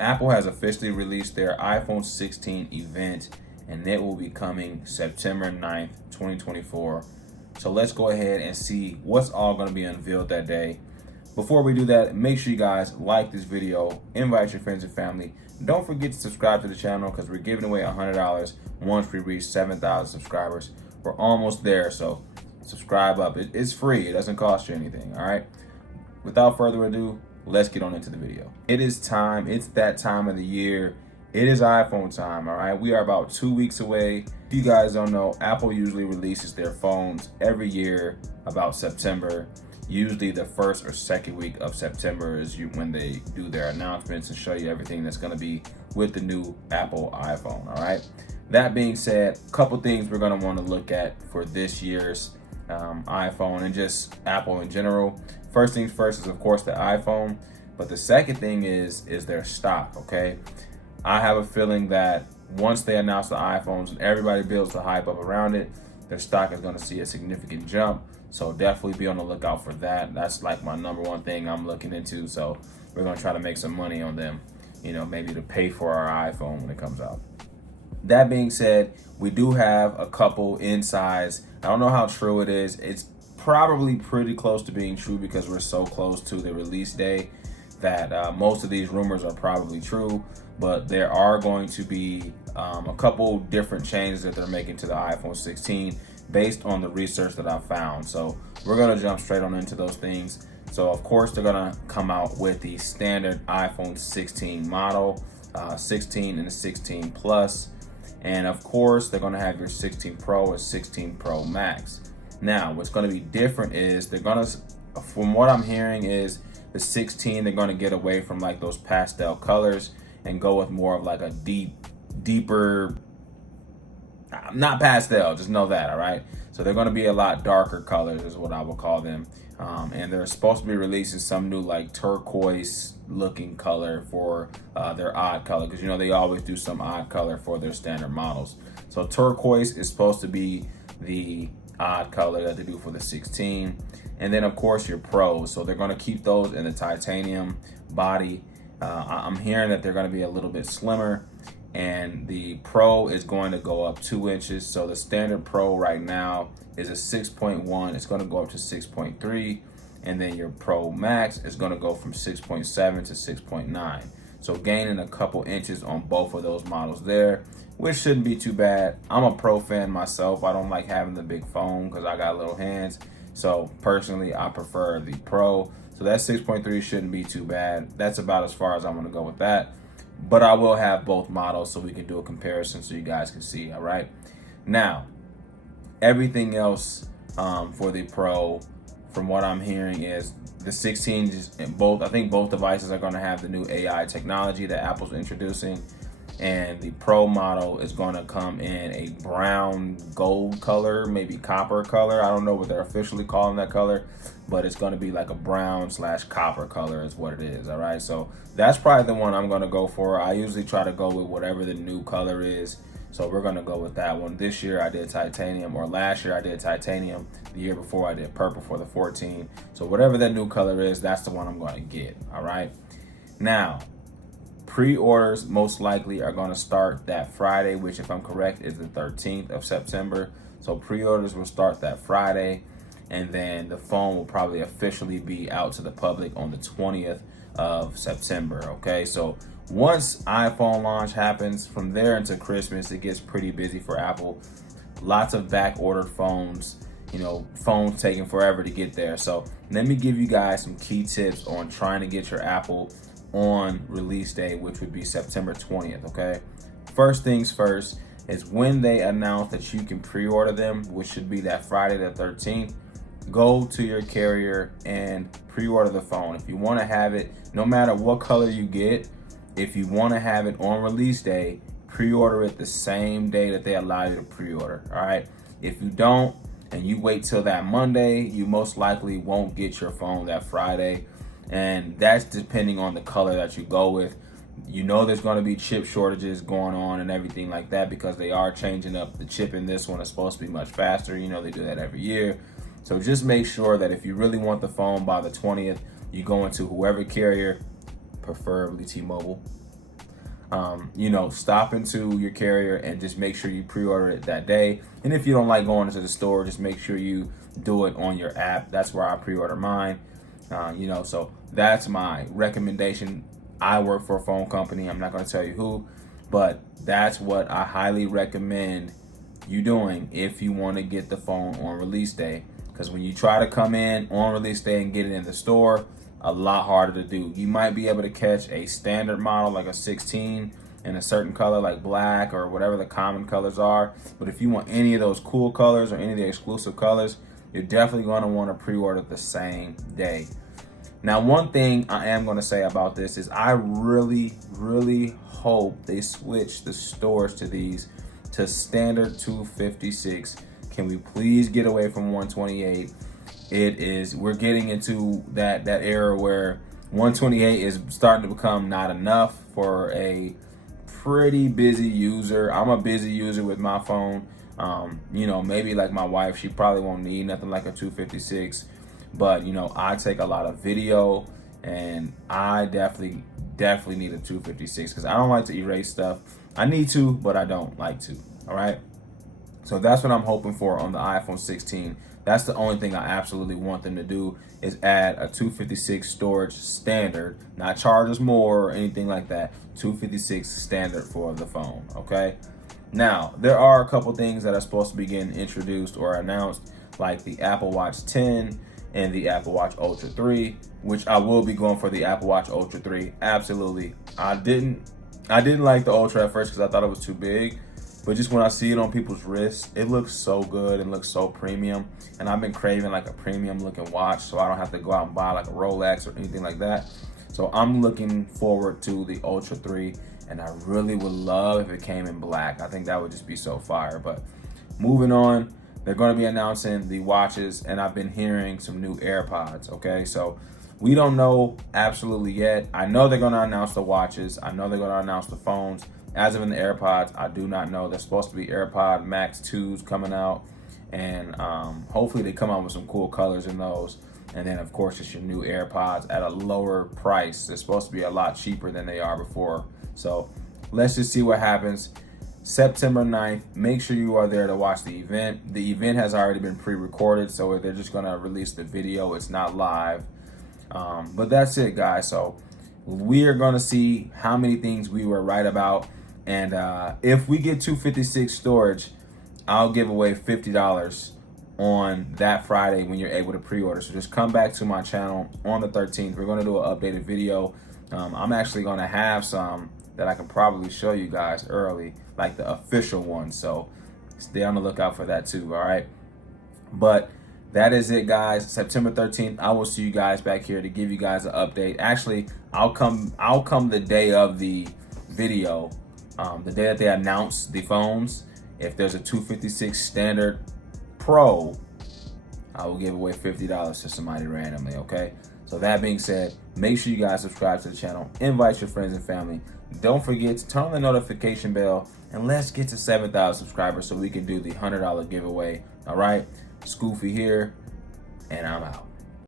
Apple has officially released their iPhone 16 event, and it will be coming September 9th, 2024. So let's go ahead and see what's all going to be unveiled that day. Before we do that, make sure you guys like this video, invite your friends and family. Don't forget to subscribe to the channel because we're giving away $100 once we reach 7,000 subscribers. We're almost there, so subscribe up. It's free. It doesn't cost you anything, all right? Without further ado, let's get on into the video. It is time. It's that time of the year. It is iPhone time, all right? We are about 2 weeks away. If you guys don't know, Apple usually releases their phones every year about September. Usually the first or second week of September is when they do their announcements and show you everything that's going to be with the new Apple iPhone, all right? That being said, a couple things we're going to want to look at for this year's iPhone and just Apple in general. First things first is, of course, the iPhone. But the second thing is their stock, okay? I have a feeling that once they announce the iPhones and everybody builds the hype up around it, their stock is going to see a significant jump. So definitely be on the lookout for that. That's like my number one thing I'm looking into. So we're going to try to make some money on them, you know, maybe to pay for our iPhone when it comes out. That being said, we do have a couple in size. I don't know how true it is. It's probably pretty close to being true because we're so close to the release day that most of these rumors are probably true, but there are going to be a couple different changes that they're making to the iPhone 16 based on the research that I found. So we're gonna jump straight on into those things. So of course they're gonna come out with the standard iPhone 16 model, 16 and the 16 Plus, and of course they're gonna have your 16 Pro and 16 Pro Max. Now, what's going to be different is they're going to, from what I'm hearing, is the 16, they're going to get away from like those pastel colors and go with more of like a deeper, not pastel, just know that, all right? So they're going to be a lot darker colors is what I will call them. And they're supposed to be releasing some new like turquoise looking color for their odd color, because you know they always do some odd color for their standard models. So turquoise is supposed to be the odd color that they do for the 16, and then of course your Pros. So they're going to keep those in the titanium body. I'm hearing that they're going to be a little bit slimmer, and the Pro is going to go up 2 inches. So the standard Pro right now is a 6.1. It's going to go up to 6.3, and then your Pro Max is going to go from 6.7 to 6.9. So gaining a couple inches on both of those models there, which shouldn't be too bad. I'm a Pro fan myself. I don't like having the big phone because I got little hands. So personally, I prefer the Pro. So that 6.3 shouldn't be too bad. That's about as far as I'm gonna go with that. But I will have both models so we can do a comparison so you guys can see, all right? Now, everything else for the Pro, from what I'm hearing, is the 16 I think both devices are gonna have the new AI technology that Apple's introducing. And the Pro model is going to come in a brown gold color, maybe copper color. I don't know what they're officially calling that color, but it's going to be like a brown / copper color is what it is, all right? So that's probably the one I'm going to go for. I usually try to go with whatever the new color is. So we're going to go with that one. This year I did titanium, or last year I did titanium. The year before I did purple for the 14. So whatever that new color is, that's the one I'm going to get, all right? Now, pre-orders most likely are going to start that Friday, which, if I'm correct, is the 13th of September. So pre-orders will start that Friday, and then the phone will probably officially be out to the public on the 20th of September, okay? So once iPhone launch happens, from there into Christmas, it gets pretty busy for Apple. Lots of back-ordered phones, you know, phones taking forever to get there. So let me give you guys some key tips on trying to get your Apple on release day, which would be September 20th, okay? First things first is when they announce that you can pre-order them, which should be that Friday the 13th, go to your carrier and pre-order the phone. If you want to have it, no matter what color you get, if you want to have it on release day, pre-order it the same day that they allow you to pre-order, all right? If you don't and you wait till that Monday, you most likely won't get your phone that Friday. And that's depending on the color that you go with. You know there's going to be chip shortages going on and everything like that because they are changing up the chip in this one. It's supposed to be much faster. You know they do that every year. So just make sure that if you really want the phone by the 20th, you go into whoever carrier, preferably T-Mobile, stop into your carrier and just make sure you pre-order it that day. And if you don't like going into the store, just make sure you do it on your app. That's where I pre-order mine. So that's my recommendation. I work for a phone company. I'm not going to tell you who, but that's what I highly recommend you doing if you want to get the phone on release day. Because when you try to come in on release day and get it in the store, a lot harder to do. You might be able to catch a standard model like a 16 in a certain color like black or whatever the common colors are. But if you want any of those cool colors or any of the exclusive colors, you're definitely going to want to pre-order the same day. Now, one thing I am going to say about this is I really, really hope they switch the stores to these to standard 256. Can we please get away from 128? We're getting into that era where 128 is starting to become not enough for a pretty busy user. I'm a busy user with my phone. Maybe like my wife, she probably won't need nothing like a 256. But I take a lot of video, and I definitely need a 256 because I don't like to erase stuff. I need to, but I don't like to. All right. So that's what I'm hoping for on the iPhone 16. That's the only thing I absolutely want them to do is add a 256 storage standard, not charge us more or anything like that. 256 standard for the phone. Okay. Now, there are a couple things that are supposed to be getting introduced or announced, like the Apple Watch 10 and the Apple Watch Ultra 3, which I will be going for the Apple Watch Ultra 3. Absolutely. I didn't like the Ultra at first because I thought it was too big, but just when I see it on people's wrists, it looks so good and looks so premium. And I've been craving like a premium looking watch, so I don't have to go out and buy like a Rolex or anything like that. So I'm looking forward to the Ultra 3, and I really would love if it came in black. I think that would just be so fire. But moving on, they're going to be announcing the watches, and I've been hearing some new AirPods, okay? So we don't know absolutely yet. I know they're going to announce the watches. I know they're going to announce the phones. As of in the AirPods, I do not know. There's supposed to be AirPod Max 2s coming out, and hopefully they come out with some cool colors in those. And then, of course, it's your new AirPods at a lower price. They're supposed to be a lot cheaper than they are before. So let's just see what happens. September 9th, make sure you are there to watch the event. The event has already been pre-recorded, so they're just going to release the video. It's not live. But that's it, guys. So we are going to see how many things we were right about. And if we get 256 storage, I'll give away $50 on that Friday when you're able to pre-order. So just come back to my channel on the 13th. We're going to do an updated video. I'm actually going to have some that I can probably show you guys early, like the official one. So stay on the lookout for that too. All right. But that is it, guys. September 13th, I will see you guys back here to give you guys an update. Actually, I'll come the day of the video, the day that they announce the phones. If there's a 256 standard Pro, I will give away $50 to somebody randomly, okay? So that being said, make sure you guys subscribe to the channel, invite your friends and family. Don't forget to turn on the notification bell, and let's get to 7,000 subscribers so we can do the $100 giveaway, all right? Scoofy here, and I'm out.